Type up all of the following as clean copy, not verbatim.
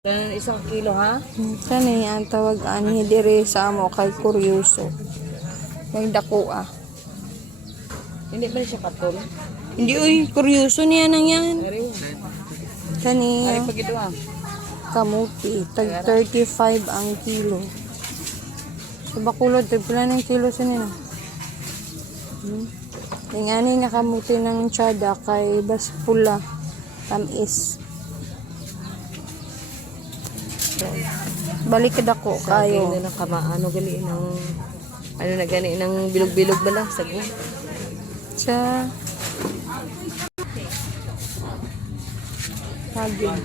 Ganun isang kilo ha? Kani ang tawag ani dire sa amo kay kuryoso. May dakuha. Hindi ba siya katol? Hindi uy, kuryoso niya nang yan. Ari. Kani Ari pag ito ah. kamuti, tag 35 ang kilo. Sa Bacolod, tag pila ng kilo sa nila. Yung ani nga kamuti ng tiyada kay bas pula, tamis. Balik ka dako kayo. Saging na ng kamaano gali ng ano na gani ng bilog-bilog bala saging. Sa saging.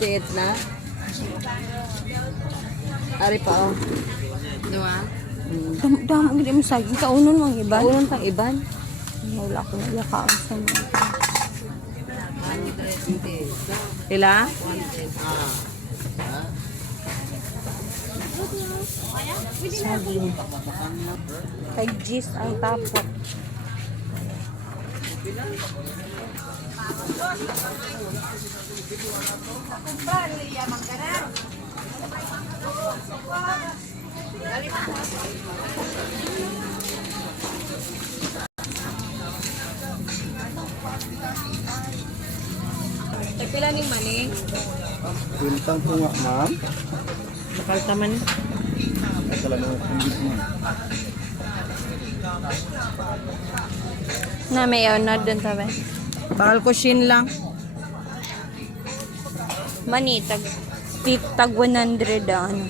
58 na. Ari pa oh. Diba? Damo gid mo saging kaunon mang iba. Kaunon pang iban. Wala ko na yakaon sa mga. Ila? Saging. Kay Gis ang tapot. Pila ning mani? Bintang ko nga, ma'am. Makalta man. Akala mo kumbit mo. Na may na doon tabi. Bakal ko shin lang. Mani tag 100 ano.